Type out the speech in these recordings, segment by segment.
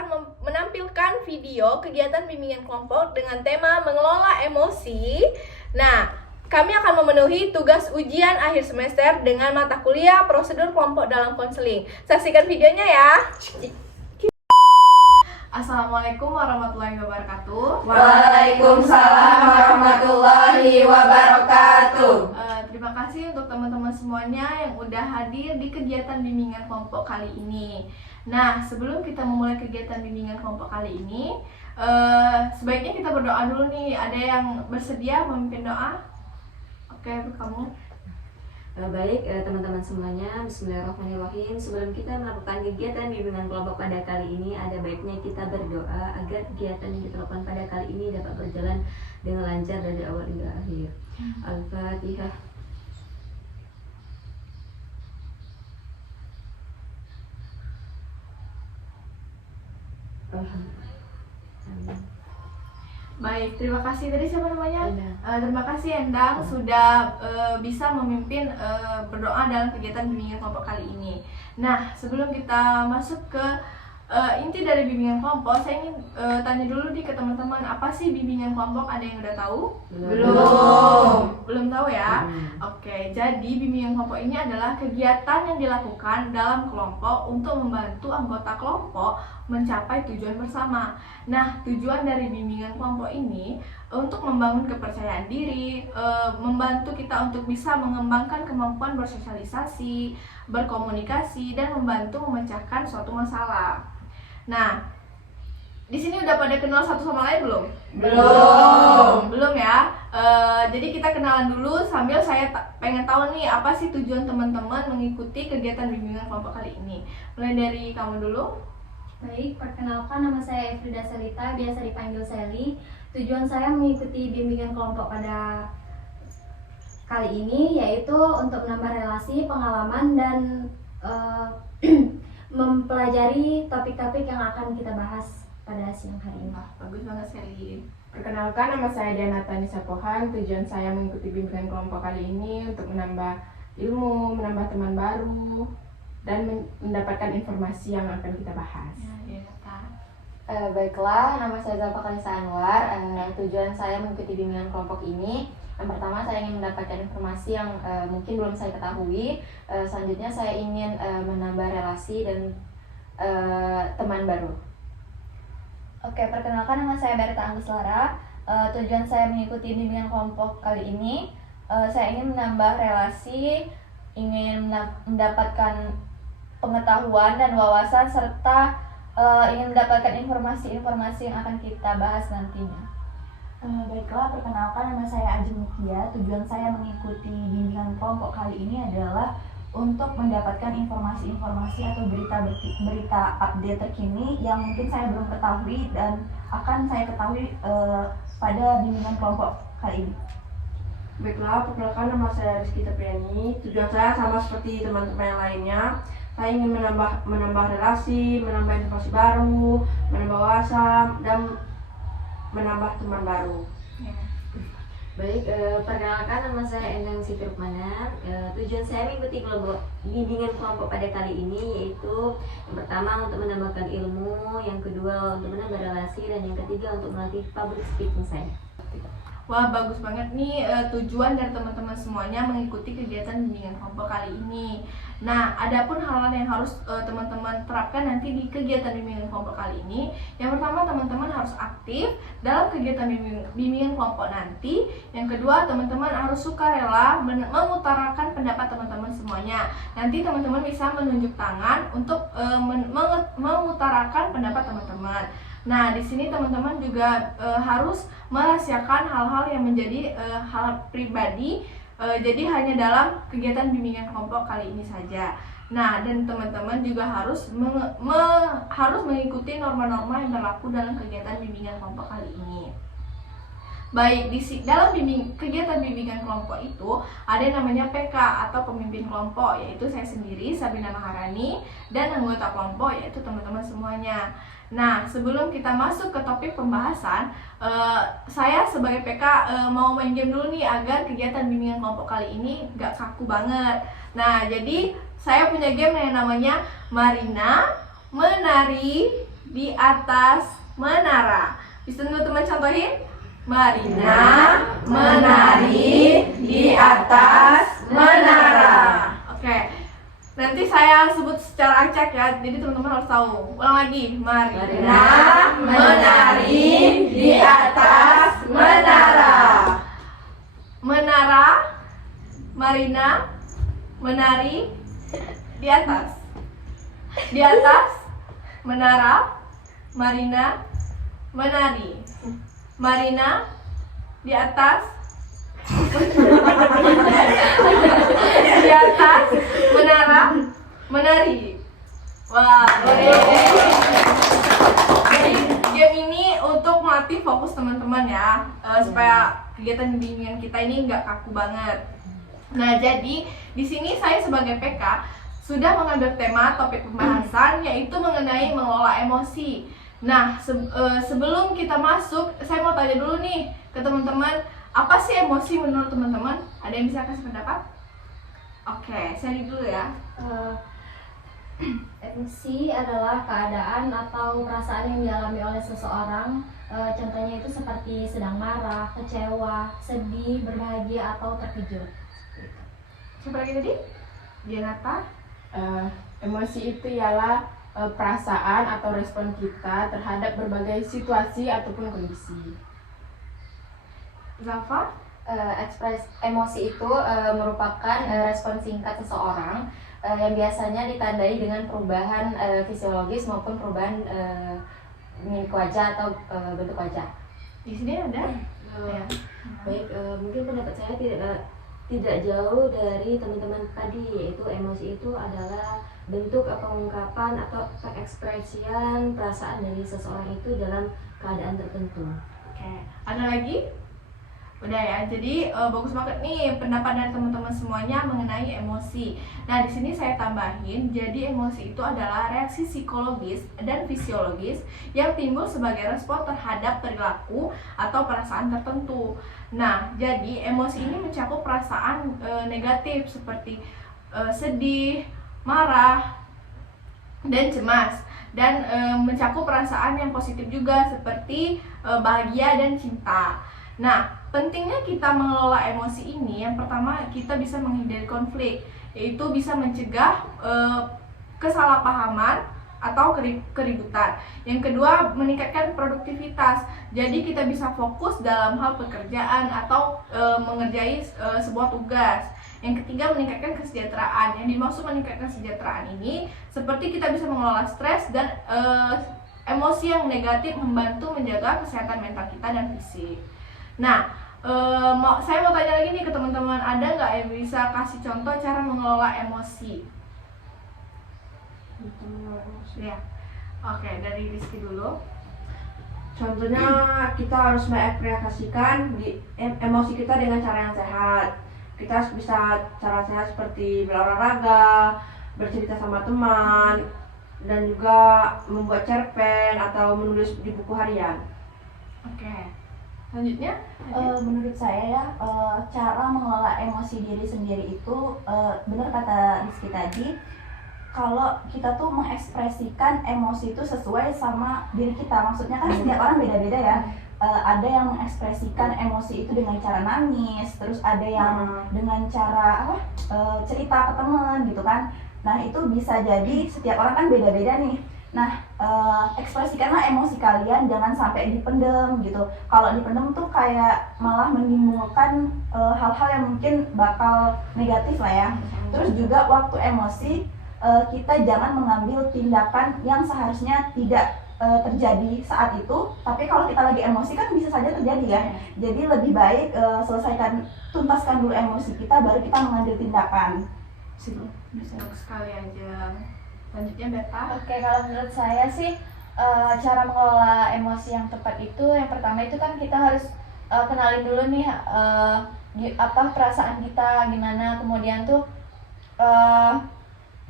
akan menampilkan video kegiatan bimbingan kelompok dengan tema mengelola emosi. Nah, kami akan memenuhi tugas ujian akhir semester dengan mata kuliah prosedur kelompok dalam konseling. Saksikan videonya ya. Assalamualaikum warahmatullahi wabarakatuh. Waalaikumsalam warahmatullahi wabarakatuh. Terima kasih untuk teman-teman semuanya yang udah hadir di kegiatan bimbingan kelompok kali ini. Nah, sebelum kita memulai kegiatan bimbingan kelompok kali ini, sebaiknya kita berdoa dulu nih. Ada yang bersedia memimpin doa? Oke, kamu. Baik teman-teman semuanya, bismillahirrahmanirrahim. Sebelum kita melakukan kegiatan bimbingan kelompok pada kali ini, ada baiknya kita berdoa agar kegiatan yang kita lakukan pada kali ini dapat berjalan dengan lancar dari awal hingga akhir. Al-Fatihah. Amin. Baik, terima kasih. Tadi siapa namanya? Endang. Terima kasih Endang sudah bisa memimpin berdoa dalam kegiatan bimbingan kelompok kali ini. Nah, sebelum kita masuk ke inti dari bimbingan kelompok, saya ingin tanya dulu nih ke teman-teman, apa sih bimbingan kelompok? Ada yang udah tahu? Belum tahu ya? Oke, jadi bimbingan kelompok ini adalah kegiatan yang dilakukan dalam kelompok untuk membantu anggota kelompok mencapai tujuan bersama. Nah, tujuan dari bimbingan kelompok ini untuk membangun kepercayaan diri, membantu kita untuk bisa mengembangkan kemampuan bersosialisasi, berkomunikasi, dan membantu memecahkan suatu masalah. Nah, di sini udah pada kenal satu sama lain belum? Belum ya. Jadi kita kenalan dulu sambil saya pengen tahu nih apa sih tujuan teman-teman mengikuti kegiatan bimbingan kelompok kali ini. Mulai dari kamu dulu. Baik, perkenalkan nama saya Efrida Selita, biasa dipanggil Seli. Tujuan saya mengikuti bimbingan kelompok pada kali ini yaitu untuk menambah relasi, pengalaman, dan mempelajari topik-topik yang akan kita bahas pada siang hari ini. Bagus banget Seli. Perkenalkan, nama saya Diana Tanisa Pohan. Tujuan saya mengikuti bimbingan kelompok kali ini untuk menambah ilmu, menambah teman baru, dan mendapatkan informasi yang akan kita bahas. Baiklah, nama saya Zalfa Kalisa Anwar. Tujuan saya mengikuti bimbingan kelompok ini, yang pertama saya ingin mendapatkan informasi yang mungkin belum saya ketahui. Selanjutnya saya ingin menambah relasi dan teman baru. Oke, perkenalkan nama saya Berta Anggus Lara. Tujuan saya mengikuti bimbingan kelompok kali ini, saya ingin menambah relasi, ingin mendapatkan pengetahuan dan wawasan, serta ingin mendapatkan informasi-informasi yang akan kita bahas nantinya. Baiklah, perkenalkan nama saya Ajeng Mutia. Tujuan saya mengikuti bimbingan kelompok kali ini adalah untuk mendapatkan informasi-informasi atau berita update terkini yang mungkin saya belum ketahui dan akan saya ketahui pada bimbingan kelompok kali ini. Baiklah, perkenalkan nama saya Rizky Tepriani. Tujuan saya sama seperti teman-teman yang lainnya. Saya ingin menambah relasi, menambah informasi baru, menambah wawasan, dan menambah teman baru. Baik, perkenalkan nama saya Endang Siti Rukmana. Tujuan saya mengikuti bimbingan kelompok pada kali ini yaitu yang pertama untuk menambahkan ilmu, yang kedua untuk menambah relasi, dan yang ketiga untuk melatih public speaking saya. Wah, bagus banget nih tujuan dari teman-teman semuanya mengikuti kegiatan bimbingan kelompok kali ini. Nah, adapun hal-hal yang harus teman-teman terapkan nanti di kegiatan bimbingan kelompok kali ini. Yang pertama, teman-teman harus aktif dalam kegiatan bimbingan kelompok nanti. Yang kedua, teman-teman harus sukarela mengutarakan pendapat teman-teman semuanya. Nanti teman-teman bisa menunjuk tangan untuk mengutarakan pendapat teman-teman. Nah, di sini teman-teman juga harus merahasiakan hal-hal yang menjadi hal pribadi, jadi hanya dalam kegiatan bimbingan kelompok kali ini saja. Nah, dan teman-teman juga harus harus mengikuti norma-norma yang berlaku dalam kegiatan bimbingan kelompok kali ini. Baik, dalam kegiatan bimbingan kelompok itu ada yang namanya PK atau pemimpin kelompok, yaitu saya sendiri, Sabina Maharani, dan anggota kelompok, yaitu teman-teman semuanya. Nah, sebelum kita masuk ke topik pembahasan, saya sebagai PK mau main game dulu nih agar kegiatan bimbingan kelompok kali ini gak kaku banget. Nah, jadi saya punya game yang namanya Marina Menari di atas menara. Bisa teman-teman contohin? Marina menari di atas menara. Oke. Nanti saya sebut secara acak ya, jadi teman-teman harus tahu. Ulang lagi. Marina menari di atas menara. Menara, Marina menari di atas. Di atas menara, Marina menari. Marina di atas di atas menara menari. Wah, jadi game ini untuk melatih fokus teman-teman ya, supaya kegiatan bimbingan kita ini nggak kaku banget. Nah, jadi di sini saya sebagai PK sudah mengambil tema topik pembahasan yaitu mengenai mengelola emosi. Nah, sebelum kita masuk, saya mau tanya dulu nih ke teman-teman, apa sih emosi menurut teman-teman? Ada yang bisa kasih pendapat? Oke, saya dulu ya. Emosi adalah keadaan atau perasaan yang dialami oleh seseorang. Contohnya itu seperti sedang marah, kecewa, sedih, berbahagia, atau terkejut. Siapa lagi tadi? Dianata? Emosi itu ialah perasaan atau respon kita terhadap berbagai situasi ataupun kondisi. Zalfa? Emosi itu merupakan respon singkat seseorang yang biasanya ditandai dengan perubahan fisiologis maupun perubahan mimik wajah atau bentuk wajah. Di sini ada? Ya. Baik, mungkin pendapat saya tidak jauh dari teman-teman tadi, yaitu emosi itu adalah bentuk atau ungkapan atau pengekspresian perasaan dari seseorang itu dalam keadaan tertentu. Oke, ada lagi? Udah ya, jadi bagus banget nih pendapat dari teman-teman semuanya mengenai emosi. Nah, di sini saya tambahin, jadi emosi itu adalah reaksi psikologis dan fisiologis yang timbul sebagai respon terhadap perilaku atau perasaan tertentu. Nah, jadi emosi ini mencakup perasaan negatif seperti sedih, marah, dan cemas, dan mencakup perasaan yang positif juga seperti bahagia dan cinta. Nah, pentingnya kita mengelola emosi ini, yang pertama kita bisa menghindari konflik, yaitu bisa mencegah kesalahpahaman atau keributan. Yang kedua, meningkatkan produktivitas. Jadi kita bisa fokus dalam hal pekerjaan atau mengerjai sebuah tugas. Yang ketiga, meningkatkan kesejahteraan. Yang dimaksud meningkatkan kesejahteraan ini seperti kita bisa mengelola stres dan emosi yang negatif, membantu menjaga kesehatan mental kita dan fisik. Nah, saya mau tanya lagi nih ke teman-teman, ada nggak yang bisa kasih contoh cara mengelola emosi? Ya, oke, dari Rizky dulu. Contohnya kita harus mengekspresikan emosi kita dengan cara yang sehat. Kita harus bisa cara sehat seperti berolahraga, bercerita sama teman, dan juga membuat cerpen atau menulis di buku harian. Oke, selanjutnya? Menurut saya ya, cara mengelola emosi diri sendiri itu benar kata Rizky tadi, kalau kita tuh mengekspresikan emosi itu sesuai sama diri kita. Maksudnya kan setiap orang beda-beda ya. Ada yang mengekspresikan emosi itu dengan cara nangis, terus ada yang dengan cara cerita ke teman gitu kan. Nah, itu bisa jadi setiap orang kan beda-beda nih. Nah, ekspresikanlah emosi kalian, jangan sampai dipendem gitu. Kalau dipendem tuh kayak malah menimbulkan hal-hal yang mungkin bakal negatif lah ya. Terus juga waktu emosi, kita jangan mengambil tindakan yang seharusnya tidak terjadi saat itu, tapi kalau kita lagi emosi kan bisa saja terjadi ya. Jadi lebih baik tuntaskan dulu emosi kita, baru kita mengambil tindakan. Bagus sekali aja. Selanjutnya Beta. Oke, kalau menurut saya sih cara mengelola emosi yang tepat itu, yang pertama itu kan kita harus kenalin dulu nih apa perasaan kita gimana, kemudian tuh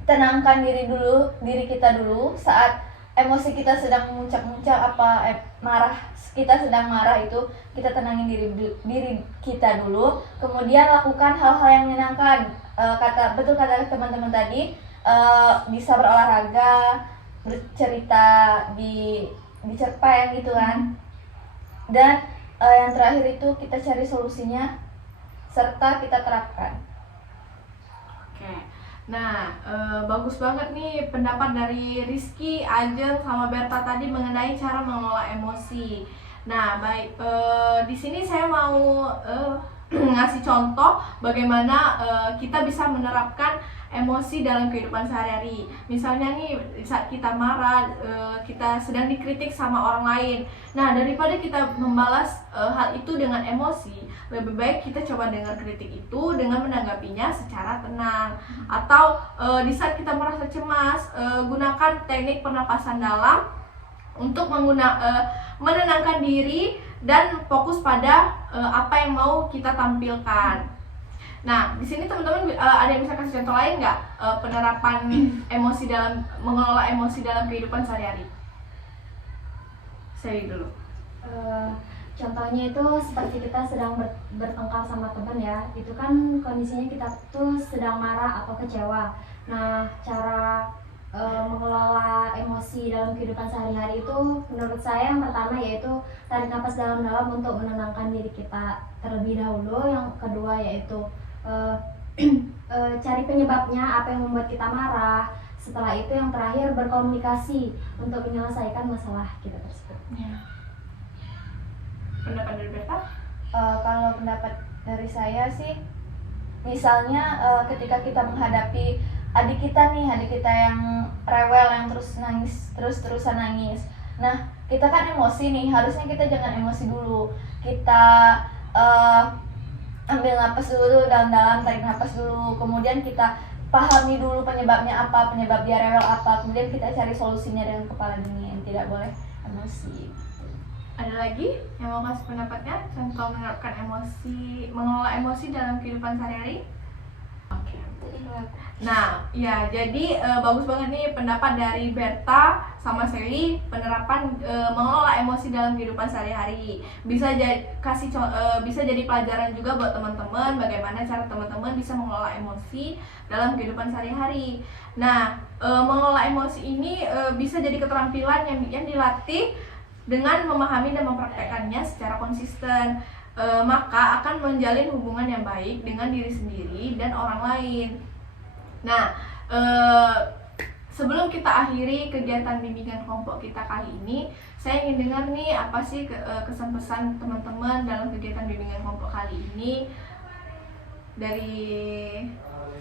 tenangkan diri kita dulu saat emosi kita sedang memuncak-muncak, kita sedang marah itu kita tenangin diri kita dulu, kemudian lakukan hal-hal yang menyenangkan. Betul kata teman-teman tadi, bisa berolahraga, bercerita di cerpen gitu kan. Dan yang terakhir itu kita cari solusinya serta kita terapkan. Oke. Nah, bagus banget nih pendapat dari Rizky, Ajeng, sama Berta tadi mengenai cara mengelola emosi. Nah, baik, di sini saya mau ngasih contoh bagaimana kita bisa menerapkan emosi dalam kehidupan sehari-hari. Misalnya nih, saat kita marah, kita sedang dikritik sama orang lain. Nah, daripada kita membalas hal itu dengan emosi, lebih baik kita coba dengar kritik itu dengan menanggapinya secara tenang. Atau di saat kita merasa cemas, gunakan teknik pernapasan dalam untuk menenangkan diri dan fokus pada apa yang mau kita tampilkan. Nah, di sini teman-teman ada yang bisa kasih contoh lain nggak penerapan emosi dalam mengelola emosi dalam kehidupan sehari-hari? Saya dulu. Contohnya itu seperti kita sedang bertengkar sama teman ya, itu kan kondisinya kita tuh sedang marah atau kecewa. Nah, cara mengelola emosi dalam kehidupan sehari-hari itu menurut saya yang pertama yaitu tarik nafas dalam-dalam untuk menenangkan diri kita terlebih dahulu. Yang kedua yaitu cari penyebabnya, apa yang membuat kita marah. Setelah itu yang terakhir berkomunikasi untuk menyelesaikan masalah kita tersebut. Ya. Pendapat dari Berta? Kalau pendapat dari saya sih, misalnya ketika kita menghadapi adik kita yang rewel, yang terus-terusan nangis. Nah, kita kan emosi nih, harusnya kita jangan emosi dulu. Kita ambil napas dulu dalam-dalam, tarik napas dulu, kemudian kita pahami dulu penyebabnya apa, penyebab dia rewel apa, kemudian kita cari solusinya dengan kepala dingin, tidak boleh emosi. Ada lagi yang mau kasih pendapatnya? Contoh menerapkan emosi, mengelola emosi dalam kehidupan sehari-hari? Oke. Nah, ya jadi bagus banget nih pendapat dari Berta sama Sally penerapan mengelola emosi dalam kehidupan sehari-hari. Bisa jadi pelajaran juga buat teman-teman bagaimana cara teman-teman bisa mengelola emosi dalam kehidupan sehari-hari. Nah, mengelola emosi ini bisa jadi keterampilan yang dilatih dengan memahami dan mempraktekkannya secara konsisten. Maka akan menjalin hubungan yang baik dengan diri sendiri dan orang lain. Nah, sebelum kita akhiri kegiatan bimbingan kelompok kita kali ini, saya ingin dengar nih apa sih kesan pesan teman-teman dalam kegiatan bimbingan kelompok kali ini. Dari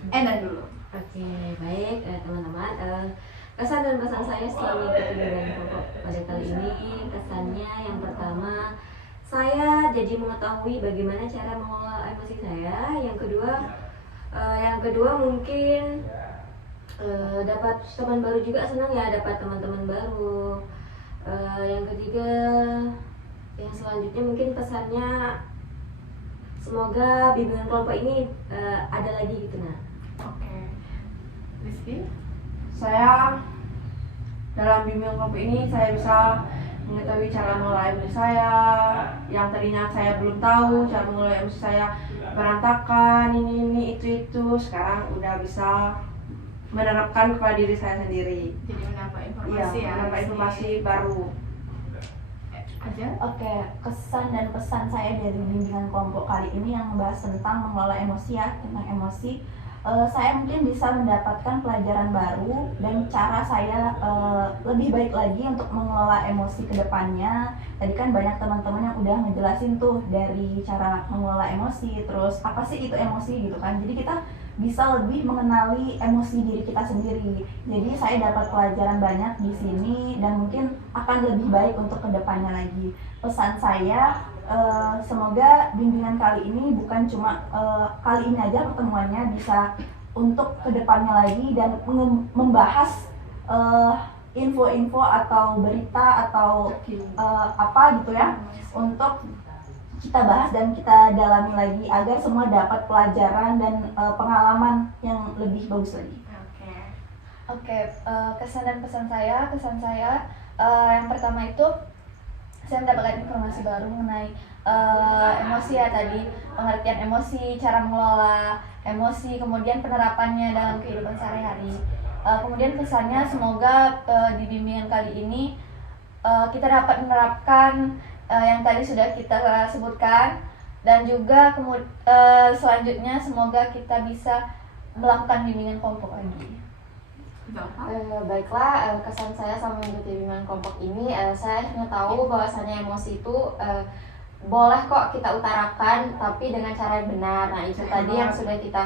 Enan dulu. Oke, baik teman-teman. Kesan dan pesan saya setelah mengikuti bimbingan kelompok pada kali ini, kesannya yang pertama, saya jadi mengetahui bagaimana cara mengelola emosi saya. Yang kedua mungkin dapat teman baru juga, senang ya dapat teman-teman baru. Yang ketiga, yang selanjutnya mungkin pesannya semoga bimbingan kelompok ini ada lagi gitu. Nah, Oke. Rizky? Saya dalam bimbingan kelompok ini saya bisa mengetahui cara mengelola emosi saya yang tadinya saya belum tahu, cara mengelola emosi saya berantakan, ini itu sekarang udah bisa menerapkan kepada diri saya sendiri. Jadi menambah informasi ya. Menambah informasi baru. Aja. Oke, kesan dan pesan saya dari bimbingan kelompok kali ini yang membahas tentang mengelola emosi ya, tentang emosi. Saya mungkin bisa mendapatkan pelajaran baru dan cara saya lebih baik lagi untuk mengelola emosi ke depannya. Tadi kan banyak teman-teman yang udah ngejelasin tuh dari cara mengelola emosi, terus apa sih itu emosi gitu kan. Jadi kita bisa lebih mengenali emosi diri kita sendiri. Jadi saya dapat pelajaran banyak di sini dan mungkin akan lebih baik untuk ke depannya lagi. Pesan saya, semoga bimbingan kali ini bukan cuma kali ini aja pertemuannya, bisa untuk kedepannya lagi dan membahas info-info atau berita atau apa gitu ya, untuk kita bahas dan kita dalami lagi agar semua dapat pelajaran dan pengalaman yang lebih bagus lagi. Oke, kesan dan pesan saya, yang pertama itu saya mendapatkan informasi baru mengenai emosi ya tadi, pengertian emosi, cara mengelola emosi, kemudian penerapannya dalam kehidupan sehari-hari. Kemudian pesannya semoga di bimbingan kali ini kita dapat menerapkan yang tadi sudah kita sebutkan, dan juga selanjutnya semoga kita bisa melakukan bimbingan kelompok lagi. Baiklah, kesan saya sama mengikuti bimbingan kelompok ini, saya hanya tahu bahwasannya emosi itu boleh kok kita utarakan, tapi dengan cara yang benar. Nah, itu tadi yang sudah kita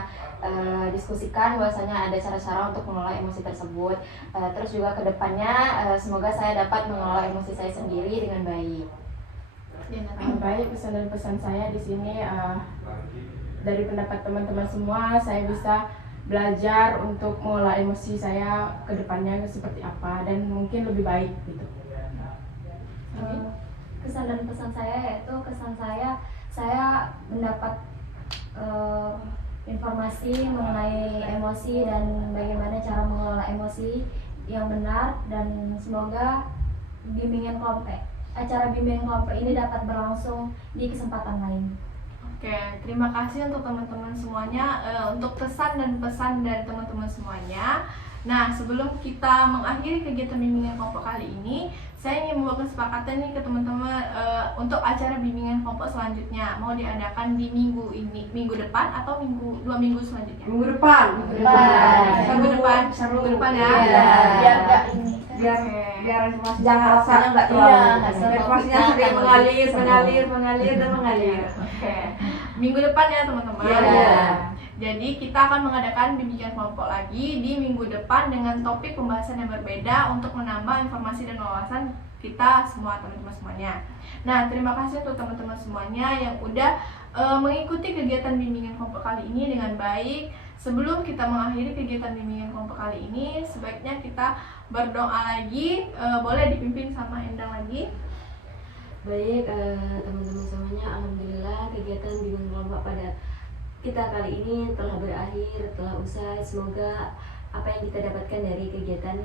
diskusikan, bahwasanya ada cara-cara untuk mengelola emosi tersebut. Terus juga ke depannya, semoga saya dapat mengelola emosi saya sendiri dengan baik. Baik, pesan dan pesan saya di sini dari pendapat teman-teman semua, saya bisa belajar untuk mengelola emosi saya ke depannya seperti apa dan mungkin lebih baik gitu. Kesan dan pesan saya yaitu saya mendapat informasi mengenai emosi dan bagaimana cara mengelola emosi yang benar, dan semoga acara bimbingan kelompok ini dapat berlangsung di kesempatan lain. Oke, terima kasih untuk teman-teman semuanya untuk pesan dan pesan dari teman-teman semuanya. Nah, sebelum kita mengakhiri kegiatan bimbingan kelompok kali ini, saya ingin membuat kesepakatan nih ke teman-teman untuk acara bimbingan kelompok selanjutnya mau diadakan di minggu depan atau 2 minggu selanjutnya. Minggu depan. Minggu depan ya. Biar nggak ini. Biar informasinya nggak terlalu. Informasinya sering mengalir dan mengalir. Oke. Minggu depan ya teman-teman. Iya. Jadi kita akan mengadakan bimbingan kelompok lagi di minggu depan dengan topik pembahasan yang berbeda untuk menambah informasi dan wawasan kita semua, teman-teman semuanya. Nah, terima kasih untuk teman-teman semuanya yang udah mengikuti kegiatan bimbingan kelompok kali ini dengan baik. Sebelum kita mengakhiri kegiatan bimbingan kelompok kali ini, sebaiknya kita berdoa lagi. Boleh dipimpin sama Endang lagi. Baik, teman-teman semuanya, alhamdulillah kegiatan bimbingan kelompok pada kita kali ini telah berakhir, telah usai. Semoga apa yang kita dapatkan dari kegiatan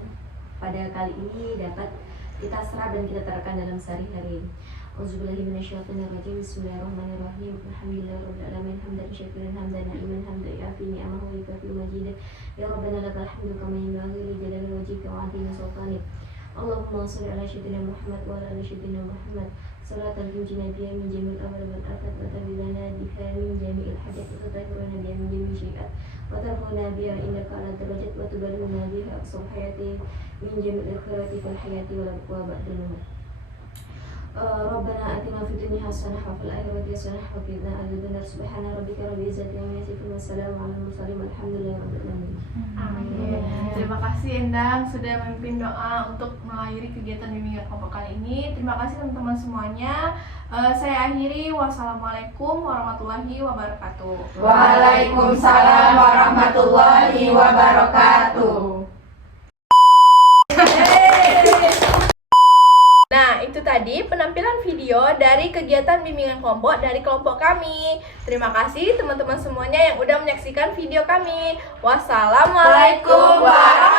pada kali ini dapat kita serap dan kita terapkan dalam sehari-hari. Auzubillahi minasyaitonirrajim. Bismillahirrahmanirrahim. Alhamdulillahirabbil alamin. Hamdan syakiran hamdan na'iman hamdan yafi ni'amahu wa yukafi majidah. Ya Rabbana lakal hamdu kama yanbaghi li jalali wajhika wa 'azimi sultanik. Allahumma shalli ala sayyidina Muhammad wa ala ali sayyidina Muhammad. Salatan tunjina biha min jami'il amali wal afat wa tabilana biha min jami'il hajat wa tatahhiruna biha min jami'il syai'at wa tarfuna biha innaka ala darajat wa tuballighuna biha aqsal hayati min jami'il khairati fil hayati wa ba'dal maut. Rabbana atina fid dunya hasanah wa fil akhirati hasanah wa qina adzabannar. Subhana rabbika rabbil izzati amma yasifun wa salamun alal mursalin walhamdulillahi rabbil alamin. Amin. Terima kasih Endang sudah memimpin doa untuk mengakhiri kegiatan bimbingan kelompok kali ini. Terima kasih teman-teman semuanya. Saya akhiri. Wassalamualaikum warahmatullahi wabarakatuh. Waalaikumsalam warahmatullahi wabarakatuh. Nah, itu tadi penampilan video dari kegiatan bimbingan kelompok dari kelompok kami. Terima kasih teman-teman semuanya yang udah menyaksikan video kami. Wassalamualaikum warahmatullahi wabarakatuh.